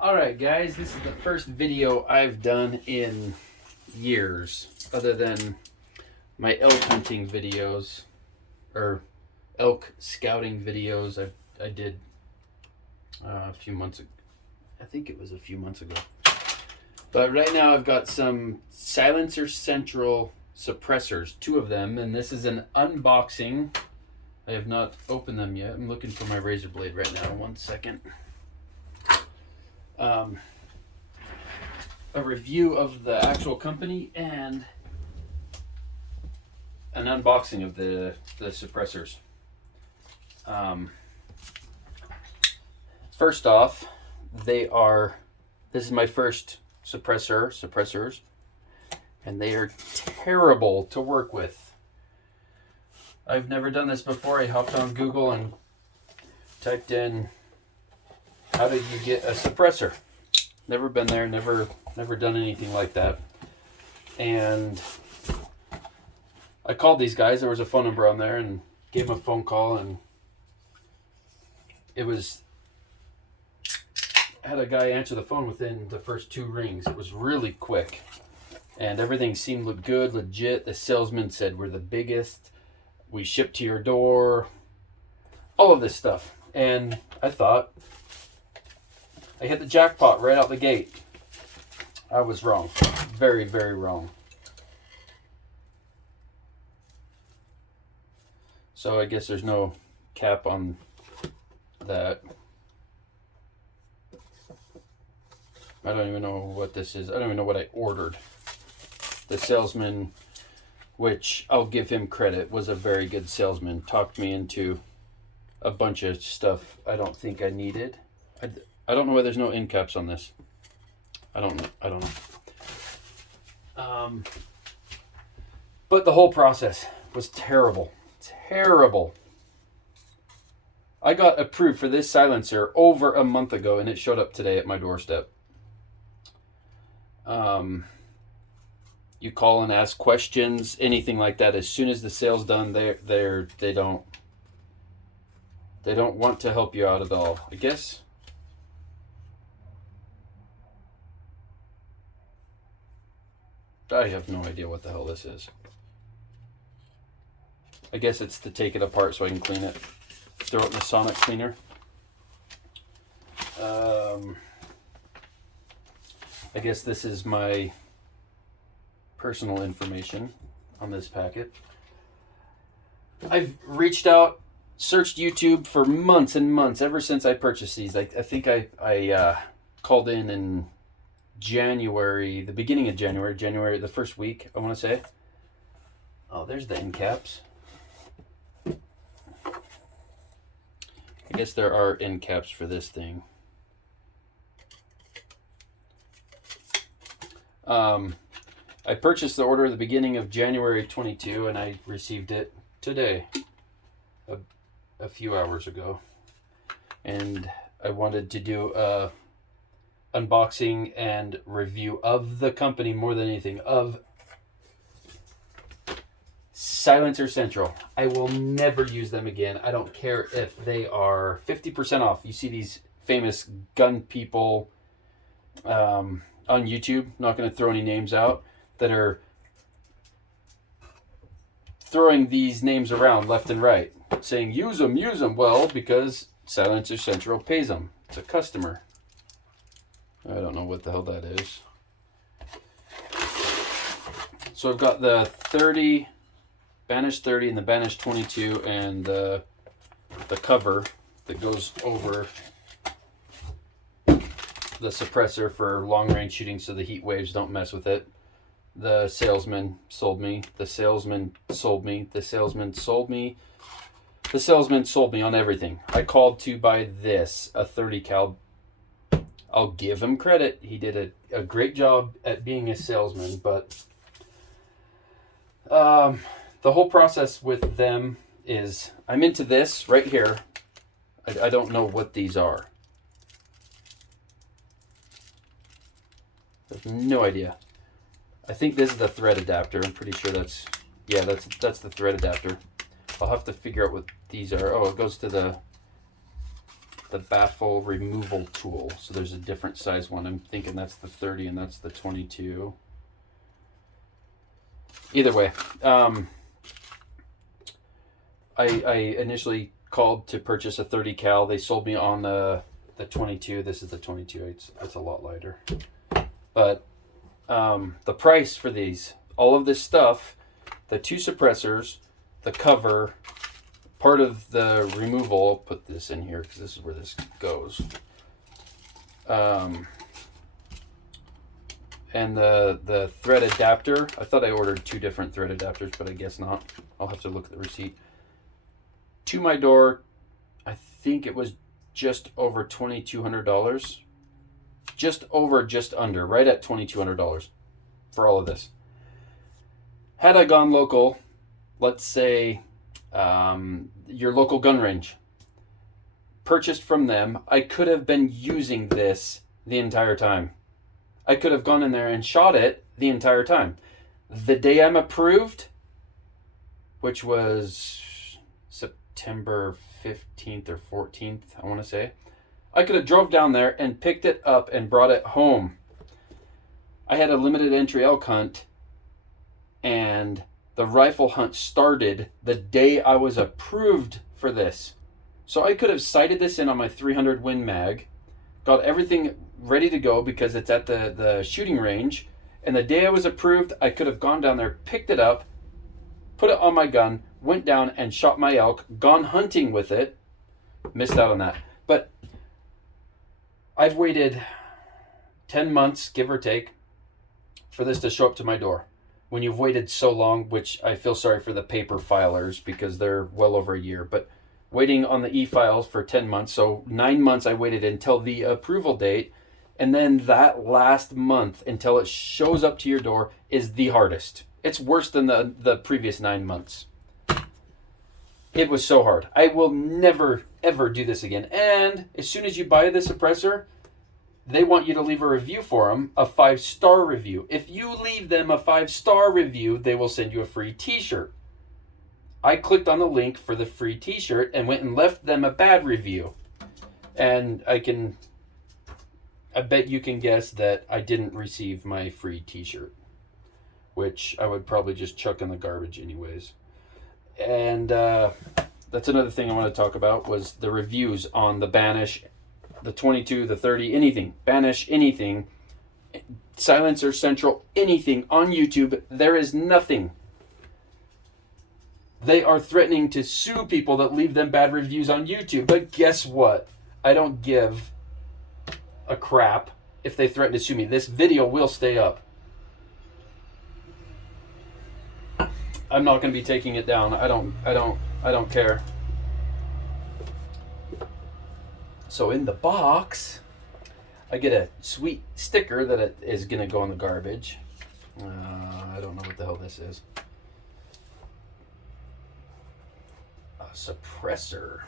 Alright guys, this is the first video I've done in years, other than my elk hunting videos, or elk scouting videos I did a few months ago. I think it was a few months ago. But right now I've got some Silencer Central suppressors, 2 of them, and this is an unboxing. I have not opened them yet. I'm looking for my razor blade right now. 1 second. A review of the actual company and an unboxing of the suppressors. First off, this is my first suppressors, and they are terrible to work with. I've never done this before. I hopped on Google and typed in, how did you get a suppressor? Never been there, never done anything like that. And I called these guys. There was a phone number on there, and gave them a phone call, and had a guy answer the phone within the first 2 rings. It was really quick, and everything seemed good, legit. The salesman said, we're the biggest, we ship to your door, all of this stuff. And I thought I hit the jackpot right out the gate. I was wrong. Very, very wrong. So I guess there's no cap on that. I don't even know what this is. I don't even know what I ordered. The salesman, which I'll give him credit, was a very good salesman. Talked me into a bunch of stuff I don't think I needed. I don't know why there's no end caps on this. I don't know. But the whole process was terrible. Terrible. I got approved for this silencer over a month ago, and it showed up today at my doorstep. You call and ask questions, anything like that. As soon as the sale's done, they don't want to help you out at all. I guess. I have no idea what the hell this is. I guess it's to take it apart so I can clean it. Throw it in the sonic cleaner. I guess this is my personal information on this packet. I've reached out, searched YouTube for months and months, ever since I purchased these. I think I called in January, the beginning of January, the first week, I want to say. Oh, there's the end caps. I guess there are end caps for this thing. I purchased the order at the beginning of January 22, and I received it today, a few hours ago. And I wanted to do a unboxing and review of the company, more than anything, of Silencer Central. I will never use them again. I don't care if they are 50% off. You see these famous gun people on YouTube, not going to throw any names out, that are throwing these names around left and right, saying use them. Well, because Silencer Central pays them. It's a customer. I don't know what the hell that is. So I've got the 30, Banish 30 and the Banish 22, and the cover that goes over the suppressor for long range shooting so the heat waves don't mess with it. The salesman sold me. The salesman sold me. The salesman sold me. The salesman sold me on everything. I called to buy this, a 30 cal. I'll give him credit. He did a great job at being a salesman, but the whole process with them is, I'm into this right here. I don't know what these are. I have no idea. I think this is the thread adapter. I'm pretty sure that's the thread adapter. I'll have to figure out what these are. Oh, it goes to the the baffle removal tool. So there's a different size one. I'm thinking that's the 30 and that's the 22. Either way, I initially called to purchase a 30 cal. They sold me on the 22. This is the 22. It's a lot lighter. But the price for these, all of this stuff, the 2 suppressors, the cover, part of the removal, I'll put this in here because this is where this goes. And the thread adapter, I thought I ordered 2 different thread adapters, but I guess not. I'll have to look at the receipt. To my door, I think it was just over $2,200. Just under, right at $2,200 for all of this. Had I gone local, let's say your local gun range, purchased from them, I could have been using this the entire time. I could have gone in there and shot it the entire time. The day I'm approved, which was September 15th or 14th, I want to say, I could have drove down there and picked it up and brought it home. I had a limited entry elk hunt, and the rifle hunt started the day I was approved for this. So I could have sighted this in on my 300 Win Mag, got everything ready to go because it's at the shooting range, and the day I was approved, I could have gone down there, picked it up, put it on my gun, went down and shot my elk, gone hunting with it. Missed out on that. But I've waited 10 months, give or take, for this to show up to my door. When you've waited so long, which I feel sorry for the paper filers because they're well over a year, but waiting on the e-files for 10 months, so 9 months I waited until the approval date, and then that last month until it shows up to your door is the hardest. It's worse than the previous 9 months. It was so hard. I will never, ever do this again. And as soon as you buy the suppressor, they want you to leave a review for them, a 5-star review. If you leave them a 5-star review, they will send you a free t-shirt. I clicked on the link for the free t-shirt and went and left them a bad review. And I bet you can guess that I didn't receive my free t-shirt, which I would probably just chuck in the garbage anyways. And that's another thing I want to talk about was the reviews on the Banish, the 22, the 30, anything. Banish, anything. Silencer Central, anything on YouTube. There is nothing. They are threatening to sue people that leave them bad reviews on YouTube. But guess what? I don't give a crap if they threaten to sue me. This video will stay up. I'm not going to be taking it down. I don't care. So in the box, I get a sweet sticker that is going to go in the garbage. I don't know what the hell this is. A suppressor.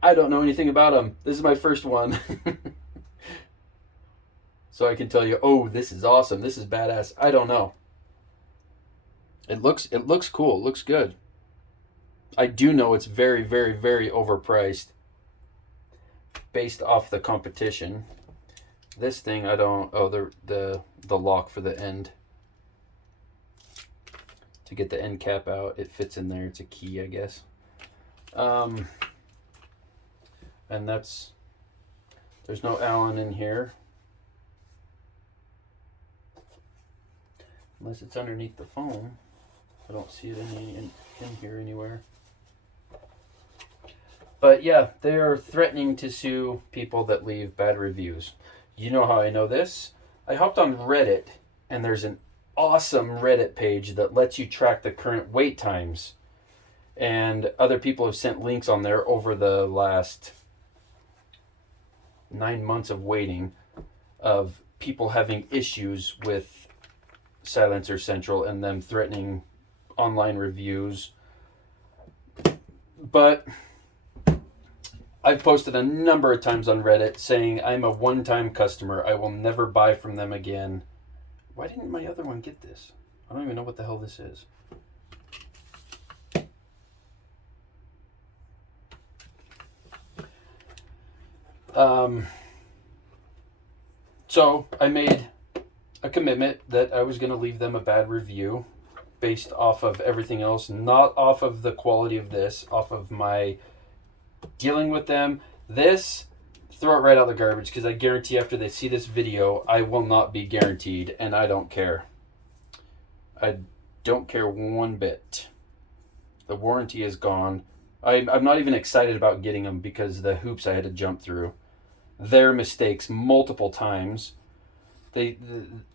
I don't know anything about them. This is my first one. So I can tell you, oh, this is awesome. This is badass. I don't know. It looks cool. It looks good. I do know it's very, very, very overpriced based off the competition. This thing, I don't. Oh, the lock for the end to get the end cap out. It fits in there. It's a key, I guess. And there's no Allen in here. Unless it's underneath the foam. I don't see it in here anywhere. But yeah, they are threatening to sue people that leave bad reviews. You know how I know this? I hopped on Reddit, and there's an awesome Reddit page that lets you track the current wait times. And other people have sent links on there over the last 9 months of waiting of people having issues with Silencer Central and them threatening online reviews. But I've posted a number of times on Reddit saying I'm a one-time customer. I will never buy from them again. Why didn't my other one get this? I don't even know what the hell this is. So I made a commitment that I was going to leave them a bad review based off of everything else, not off of the quality of this, off of my dealing with them. This, throw it right out the garbage, because I guarantee after they see this video, I will not be guaranteed, and I don't care. I don't care one bit. The warranty is gone. I'm not even excited about getting them because the hoops I had to jump through. Their mistakes multiple times.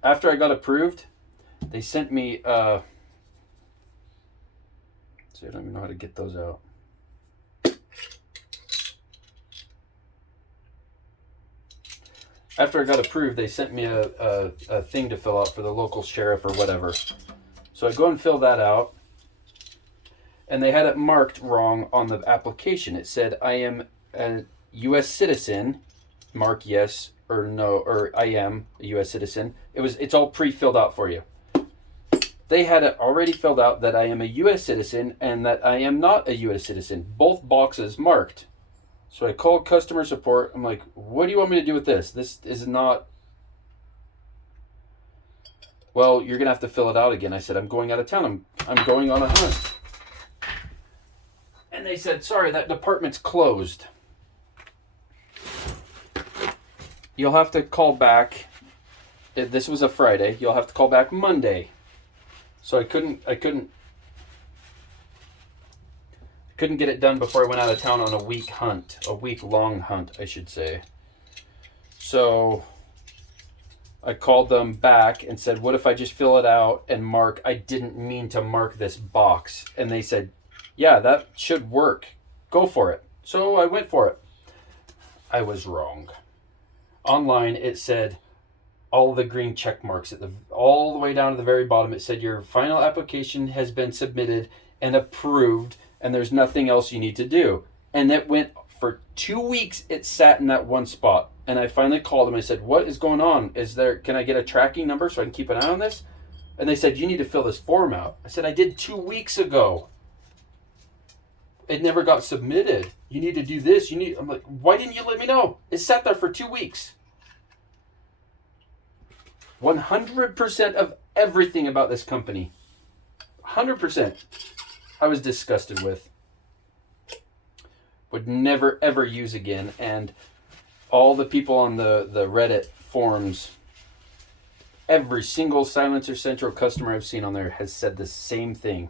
After I got approved, they sent me so I don't even know how to get those out. After I got approved, they sent me a thing to fill out for the local sheriff or whatever. So I go and fill that out, and they had it marked wrong on the application. It said I am a U.S. citizen, mark yes or no, or I am a U.S. citizen. It's all pre-filled out for you. They had it already filled out that I am a U.S. citizen and that I am not a U.S. citizen. Both boxes marked. So I called customer support. I'm like, what do you want me to do with this? This is not... Well, you're going to have to fill it out again. I said, I'm going out of town. I'm going on a hunt. And they said, sorry, that department's closed. You'll have to call back. This was a Friday. You'll have to call back Monday. So I couldn't get it done before I went out of town on a week-long hunt, I should say. So I called them back and said, what if I just fill it out and mark, I didn't mean to mark this box? And they said, yeah, that should work. Go for it. So I went for it. I was wrong. Online, it said all the green check marks all the way down to the very bottom. It said your final application has been submitted and approved, and there's nothing else you need to do. And it went for 2 weeks. It sat in that one spot, and I finally called them. I said, "What is going on? Can I get a tracking number so I can keep an eye on this?" And they said, "You need to fill this form out." I said, "I did 2 weeks ago. It never got submitted. You need to do this. I'm like, why didn't you let me know? It sat there for 2 weeks." 100% of everything about this company, 100%, I was disgusted with. Would never ever use again. And all the people on the Reddit forums, every single Silencer Central customer I've seen on there has said the same thing.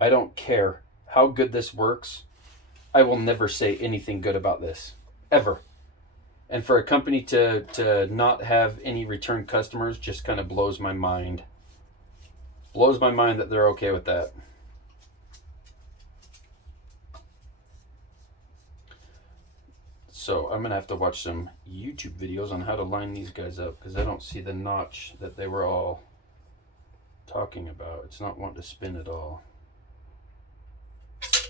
I don't care how good this works. I will never say anything good about this, ever. And for a company to not have any return customers just kind of blows my mind. Blows my mind that they're okay with that. So I'm going to have to watch some YouTube videos on how to line these guys up, because I don't see the notch that they were all talking about. It's not wanting to spin at all.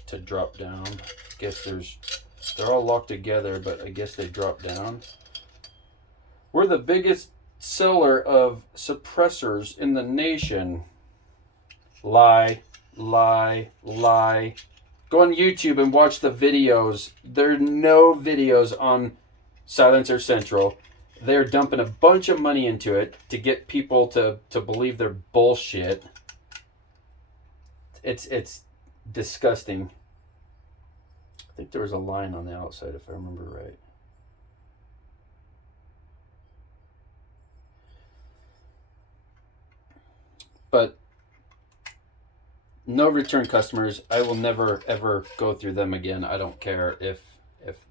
To drop down. I guess they're all locked together, but I guess they drop down. We're the biggest seller of suppressors in the nation. Lie, lie, lie. Go on YouTube and watch the videos. There are no videos on Silencer Central. They're dumping a bunch of money into it to get people to believe their bullshit. It's disgusting. I think there was a line on the outside, if I remember right. But no return customers. I will never ever go through them again. I don't care if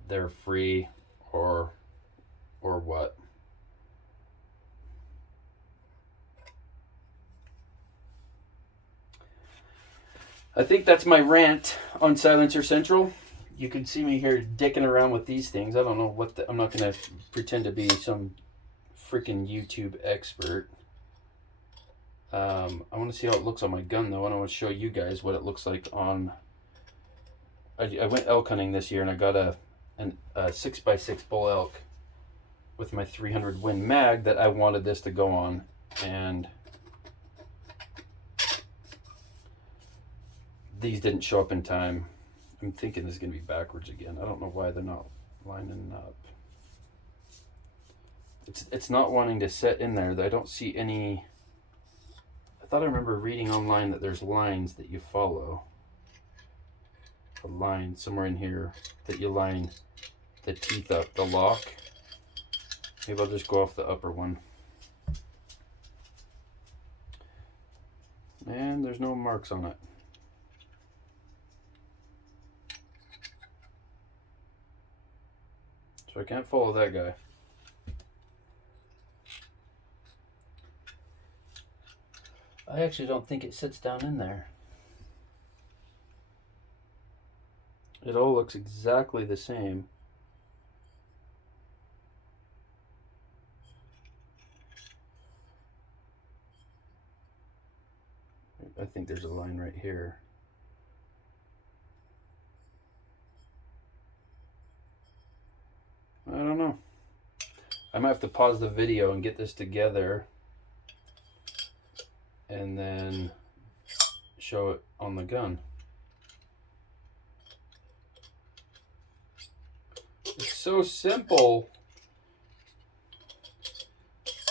they're free or what. I think that's my rant on Silencer Central. You can see me here dicking around with these things. I don't know what I'm not going to pretend to be some freaking YouTube expert. I want to see how it looks on my gun, though. I want to show you guys what it looks like on... I went elk hunting this year, and I got a 6x6 bull elk with my 300 Win mag that I wanted this to go on. And these didn't show up in time. I'm thinking this is going to be backwards again. I don't know why they're not lining up. It's not wanting to set in there. I don't see any. I thought I remember reading online that there's lines that you follow. A line somewhere in here that you line the teeth up, the lock. Maybe I'll just go off the upper one. And there's no marks on it. So I can't follow that guy. I actually don't think it sits down in there. It all looks exactly the same. I think there's a line right here. I don't know. I might have to pause the video and get this together and then show it on the gun. It's so simple.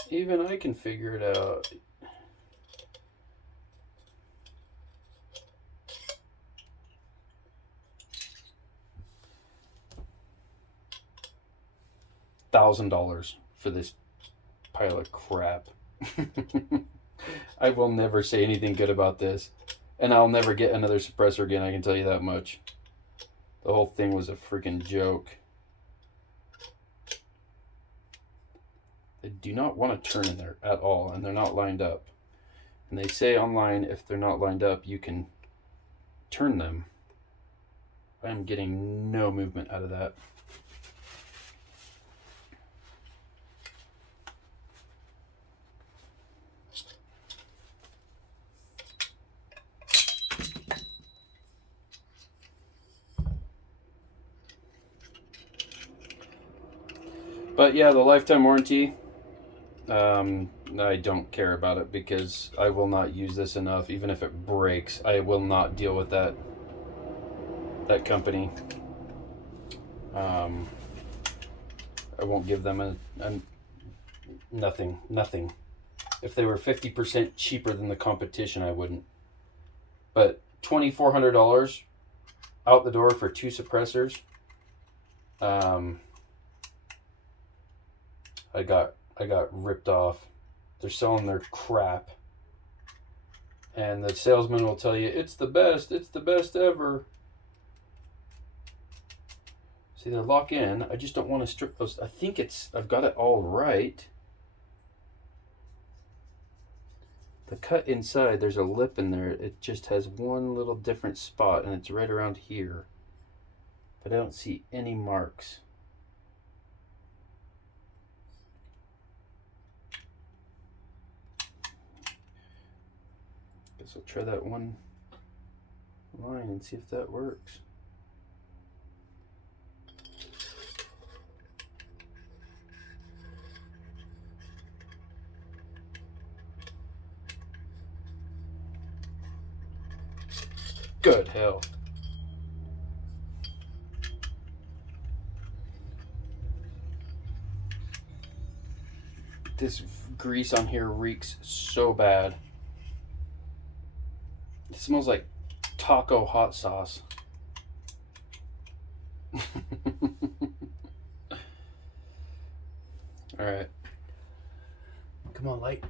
Even I can figure it out. $1,000 for this pile of crap. I will never say anything good about this, and I'll never get another suppressor again, I can tell you that much. The whole thing was a freaking joke. They do not want to turn in there at all, and they're not lined up. And they say online if they're not lined up, you can turn them. I am getting no movement out of that. But yeah, the lifetime warranty, I don't care about it because I will not use this enough. Even if it breaks, I will not deal with that company. I won't give them a nothing. If they were 50% cheaper than the competition, I wouldn't. But $2,400 out the door for 2 suppressors. I got ripped off. They're selling their crap. And the salesman will tell you, it's the best ever. See, they're locked in. I just don't want to strip those. I think I've got it all right. The cut inside, there's a lip in there. It just has one little different spot, and it's right around here. But I don't see any marks. Guess I'll try that one line and see if that works. Good hell. This grease on here reeks so bad. It smells like taco hot sauce. All right. Come on, light.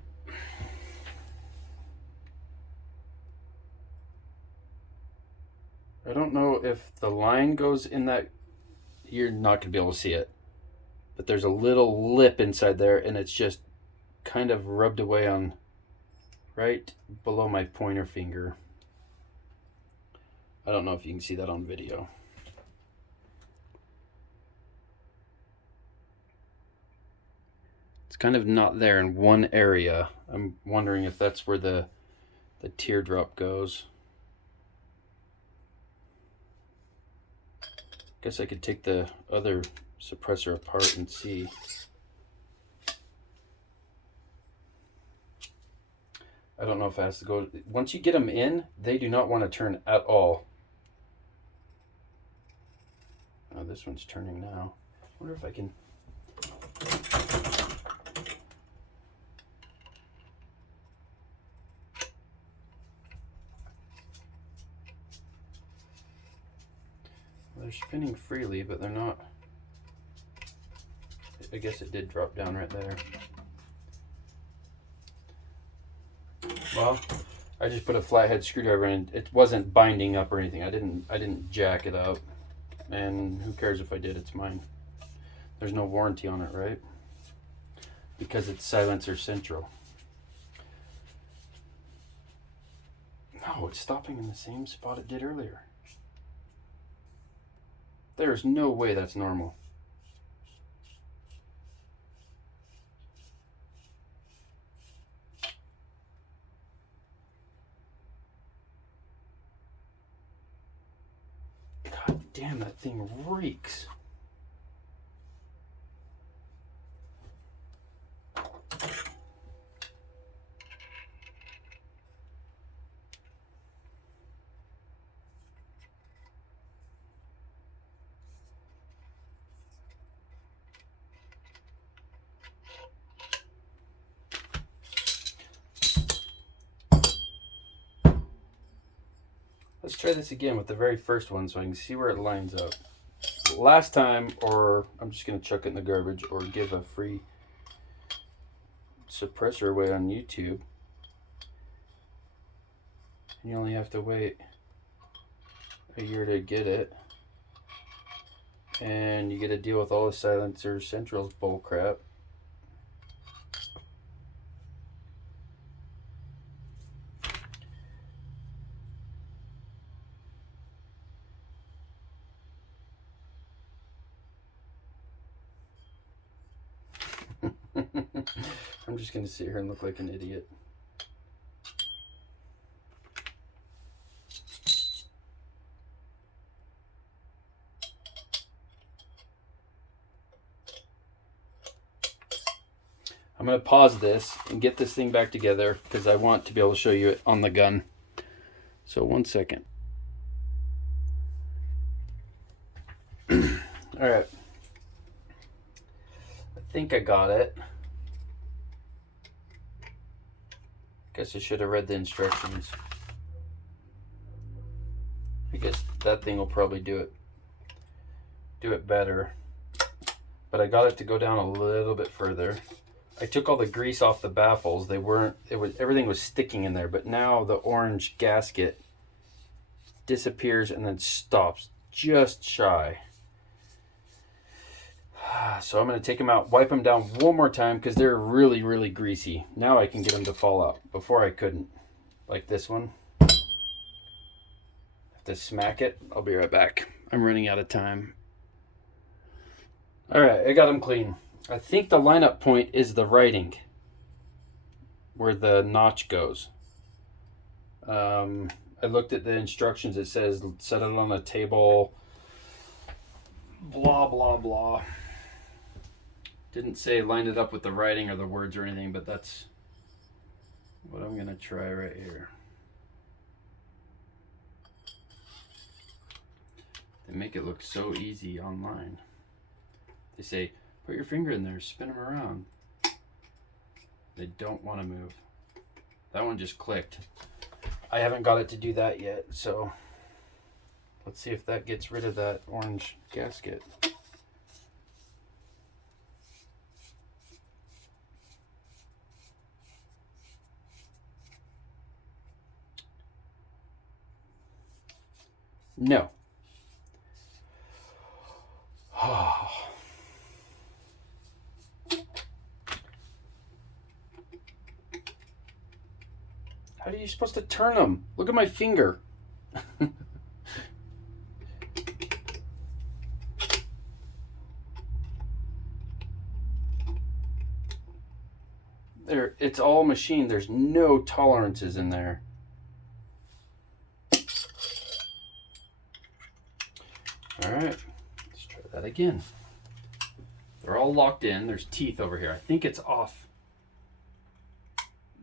I don't know if the line goes in that. You're not going to be able to see it. But there's a little lip inside there, and it's just kind of rubbed away on right below my pointer finger. I don't know if you can see that on video. It's kind of not there in one area. I'm wondering if that's where the teardrop goes. Guess I could take the other suppressor apart and see. I don't know if it has to go. Once you get them in, they do not want to turn at all. Oh, this one's turning now. I wonder if I can. they're spinning freely, but they're not. I guess it did drop down right there. Well, I just put a flathead screwdriver in. It wasn't binding up or anything. I didn't jack it up. And who cares if I did? It's mine. There's no warranty on it, right? Because it's silencer central. No, it's stopping in the same spot it did earlier. There's no way that's normal. God damn, that thing reeks. Let's try this again with the very first one so I can see where it lines up. Last time, or I'm just going to chuck it in the garbage or give a free suppressor away on YouTube. You only have to wait a year to get it. And you get to deal with all the silencer central's bull crap. I'm just going to sit here and look like an idiot. I'm going to pause this and get this thing back together because I want to be able to show you it on the gun. So 1 second. All right. I think I got it. Guess I should have read the instructions. I guess that thing will probably do it better. But I got it to go down a little bit further. I took all the grease off the baffles. Everything was sticking in there, but now the orange gasket disappears and then stops just shy. So I'm going to take them out, wipe them down one more time because they're really, really greasy. Now I can get them to fall out. Before I couldn't. Like this one. Have to smack it. I'll be right back. I'm running out of time. All right, I got them clean. I think the lineup point is the writing where the notch goes. I looked at the instructions. It says set it on a table. Blah, blah, blah. Didn't say line it up with the writing or the words or anything, but that's what I'm going to try right here. They make it look so easy online. They say, put your finger in there, spin them around. They don't want to move. That one just clicked. I haven't got it to do that yet, so let's see if that gets rid of that orange gasket. No. How are you supposed to turn them? Look at my finger. There, it's all machine. There's no tolerances in there. All right, let's try that again. They're all locked in. There's teeth over here. I think it's off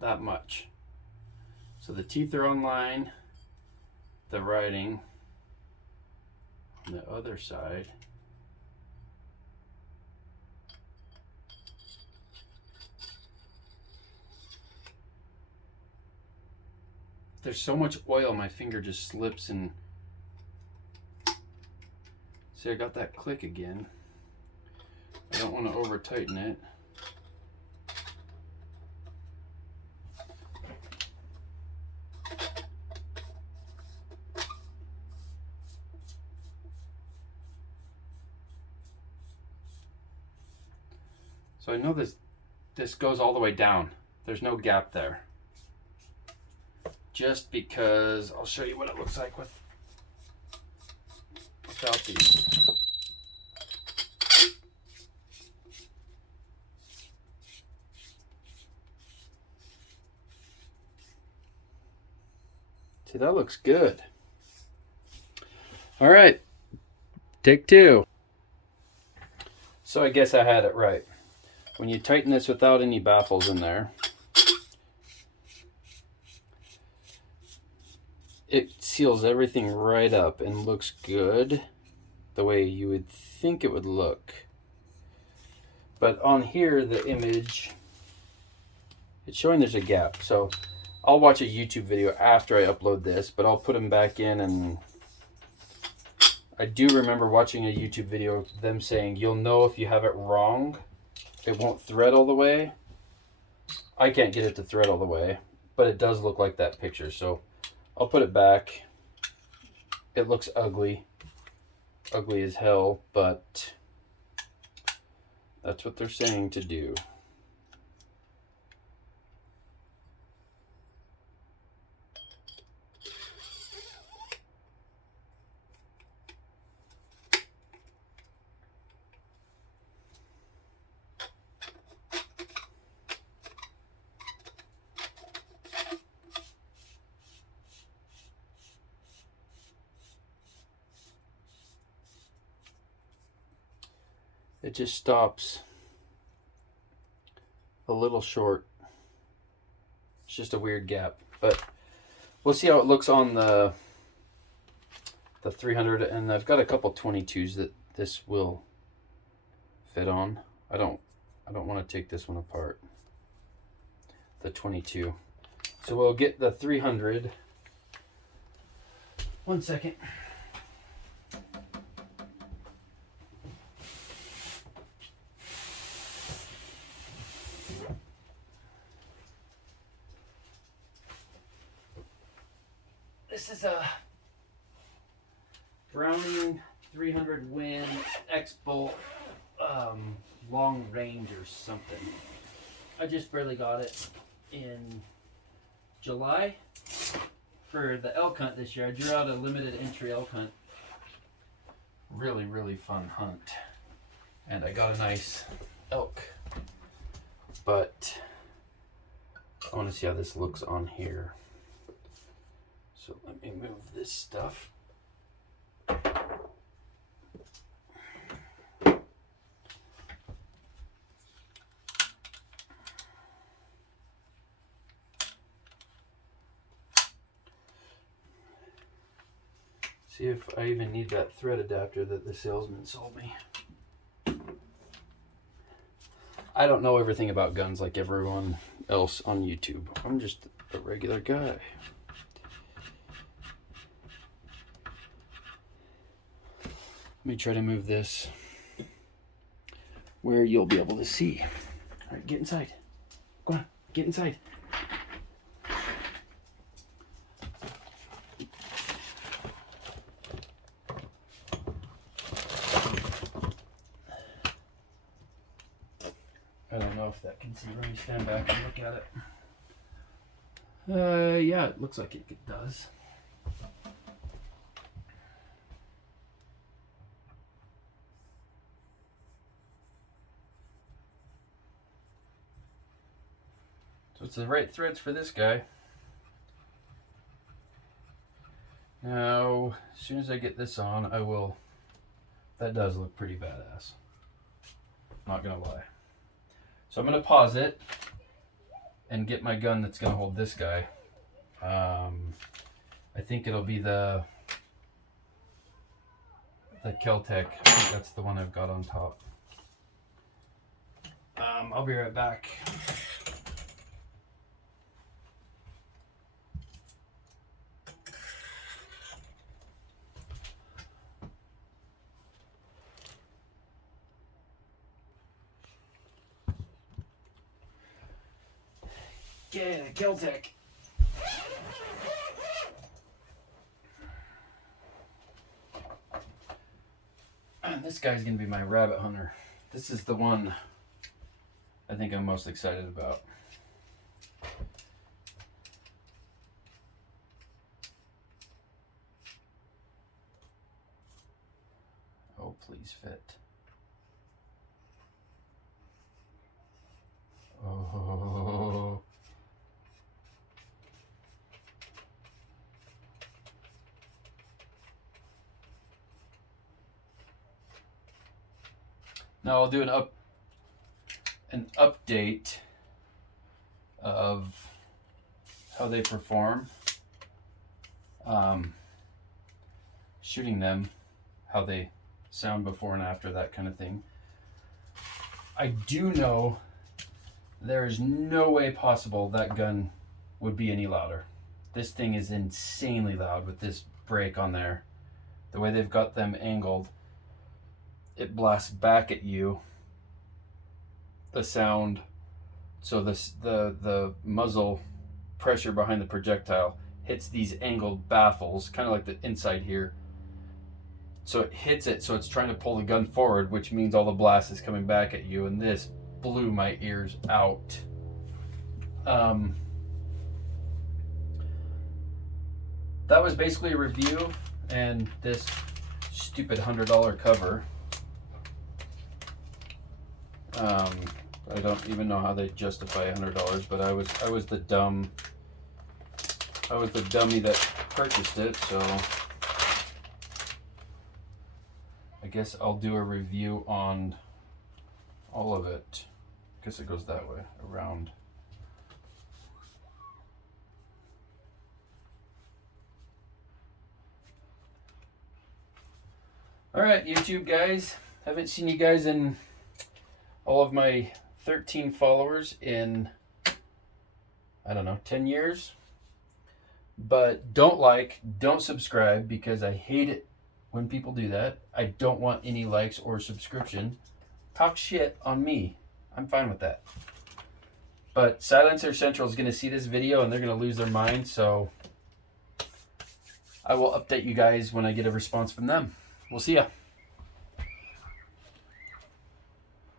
that much. So the teeth are on line. The writing on the other side. There's so much oil, my finger just slips and See, I got that click again. I don't want to over tighten it. So I know this goes all the way down. There's no gap there. Just because I'll show you what it looks like without these. See, that looks good. All right, take two. So I guess I had it right. When you tighten this without any baffles in there, it seals everything right up and looks good the way you would think it would look. But on here, the image, it's showing there's a gap. So I'll watch a YouTube video after I upload this, but I'll put them back in. And I do remember watching a YouTube video of them saying, you'll know if you have it wrong. It won't thread all the way. I can't get it to thread all the way, but it does look like that picture. So I'll put it back. It looks ugly. Ugly as hell, but that's what they're saying to do. It just stops a little short. It's just a weird gap, but we'll see how it looks on the 300, and I've got a couple 22s that this will fit on. I don't want to take this one apart. The 22. So we'll get the 300. One second. This is a Browning 300 Win xbolt long range or something. I just barely got it in July for the elk hunt this year. I drew out a limited entry elk hunt. Really, really fun hunt. And I got a nice elk. But I want to see how this looks on here. So let me move this stuff. See if I even need that thread adapter that the salesman sold me. I don't know everything about guns like everyone else on YouTube. I'm just a regular guy. Let me try to move this where you'll be able to see. All right, get inside. Go on, get inside. I don't know if that can see. Let me stand back and look at it. Yeah, it looks like it does. So it's the right threads for this guy. Now, as soon as I get this on, I will. That does look pretty badass. Not gonna lie. So I'm gonna pause it and get my gun that's gonna hold this guy. I think it'll be the Keltec. I think that's the one I've got on top. I'll be right back. Okay, Keltec. This guy's gonna be my rabbit hunter. This is the one I think I'm most excited about. Oh, please fit. Oh. Now I'll do an update of how they perform. Shooting them, how they sound before and after, that kind of thing. I do know there is no way possible that gun would be any louder. This thing is insanely loud with this brake on there. The way they've got them angled, it blasts back at you. The sound, so the muzzle pressure behind the projectile hits these angled baffles, kind of like the inside here. So it hits it, so it's trying to pull the gun forward, which means all the blast is coming back at you, and this blew my ears out. That was basically a review, and this stupid $100 cover. I don't even know how they justify $100, but I was the dummy that purchased it, so I guess I'll do a review on all of it. I guess it goes that way around. All right, YouTube guys, haven't seen you guys in all of my 13 followers in, I don't know, 10 years. But don't subscribe, because I hate it when people do that. I don't want any likes or subscription. Talk shit on me. I'm fine with that. But Silencer Central is going to see this video and they're going to lose their mind. So I will update you guys when I get a response from them. We'll see ya.